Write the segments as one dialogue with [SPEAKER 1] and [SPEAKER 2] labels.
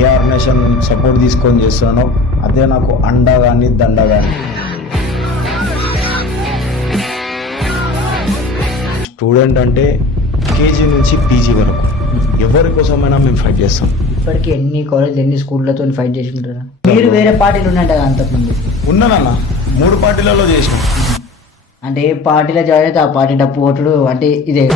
[SPEAKER 1] ఏ organisation support తీసుకొని చేస్తున్నానో అదే నాకు అండ కానీ దండ కానీ స్టూడెంట్ అంటే కేజీ నుంచి పీజీ వరకు. ఎవరి కోసమైనా మేము ఫైట్ చేస్తాం.
[SPEAKER 2] ఇప్పటికి ఎన్ని కాలేజ్ ఎన్ని స్కూళ్ళతో ఫైట్ చేసి ఉంటారా? మీరు వేరే పార్టీలు ఉన్నట్ట అంతకుముందు.
[SPEAKER 1] ఉన్నానన్న. మూడు పార్టీలలో చేసినాం.
[SPEAKER 2] అంటే ఏ పార్టీలో జాయిన్ అయితే ఆ పార్టీ డప్పు ఓటుడు అంటే ఇదే.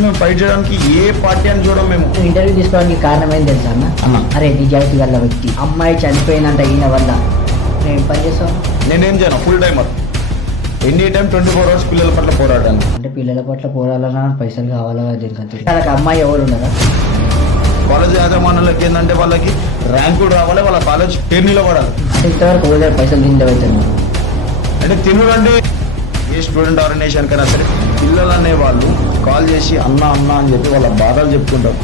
[SPEAKER 1] మేము ఫైట్ చేయడానికి ఏ పార్టీ అని చూడం మేము.
[SPEAKER 2] ఇంటర్వ్యూ తీసుకోవడానికి కారణమైంది తెలుసా అన్న?
[SPEAKER 1] అన్న.
[SPEAKER 2] అరే నిజాయితీ గల వ్యక్తి. అమ్మాయి చనిపోయినంత ఈయన వల్ల నేను పని చేస్తాను
[SPEAKER 1] నేనేం చేయను full timer any time twenty four hours పిల్లల పట్ల పోరాడాను.
[SPEAKER 2] అంటే పిల్లల పట్ల పోరాలన్నా పైసలు కావాలా దీనికంటే వాళ్ళకి అమ్మాయి ఎవరు ఉండరా?
[SPEAKER 1] కాలేజ్ యాజమాన్యాలకి ఏంటంటే వాళ్ళకి ర్యాంకులు రావాలి వాళ్ళ కాలేజ్ పేరు నిలబడాలి.
[SPEAKER 2] ఇంతవరకు పైసలు తిండవుతున్నారు
[SPEAKER 1] అంటే తినుడండి ఏ స్టూడెంట్ ఆర్గనైజేషన్ కైనా సరే పిల్లలు అనే వాళ్ళు కాల్ చేసి అన్న అన్న అని చెప్పి వాళ్ళ బాధలు చెప్పుకుంటారు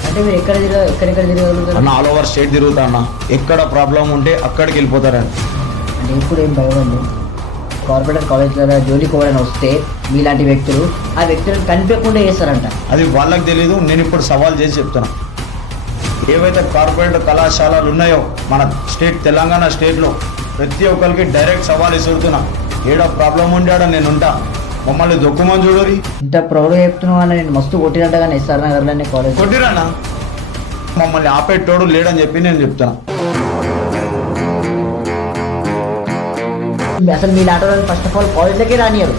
[SPEAKER 2] అంటే మీరు ఎక్కడ తిరగ ఎక్కడెక్కడ తిరగలుగుతారు
[SPEAKER 1] అన్న ఆల్ ఓవర్ స్టేట్ తిరుగుతా అన్న. ఎక్కడ ప్రాబ్లం ఉంటే అక్కడికి వెళ్ళిపోతారండి
[SPEAKER 2] అంటే ఇప్పుడు ఏం భయపడదు కార్పొరేటర్ కాలేజ్ ద్వారా జోలికి ఎవరైనా వస్తే మీలాంటి వ్యక్తులు ఆ వ్యక్తులను కనిపించకుండా చేస్తారంట.
[SPEAKER 1] అది వాళ్ళకి తెలియదు నేను ఇప్పుడు సవాల్ చేసి చెప్తున్నా. ఏవైతే కార్పొరేట్ కళాశాలలు ఉన్నాయో మన స్టేట్ తెలంగాణ స్టేట్లో ప్రతి ఒక్కరికి డైరెక్ట్ సవాల్ ఇస్తున్నా ఏడో ప్రాబ్లం ఉండాడో నేను ఉంటా. మమ్మల్ని దొక్కుమని చూడరి.
[SPEAKER 2] ఇంత ప్రౌడ్గా చెప్తున్నావు అని నేను మస్తు కొట్టినట్ట కానీ ఎస్ఆర్ నగర్లోనే కాలేజ్
[SPEAKER 1] కొట్టిరానా మమ్మల్ని ఆపేటోడు లేడని చెప్పి నేను చెప్తున్నా.
[SPEAKER 2] అసలు మీ లాంటి ఫస్ట్ ఆఫ్ ఆల్ కాలేజ్లకే రానియరు.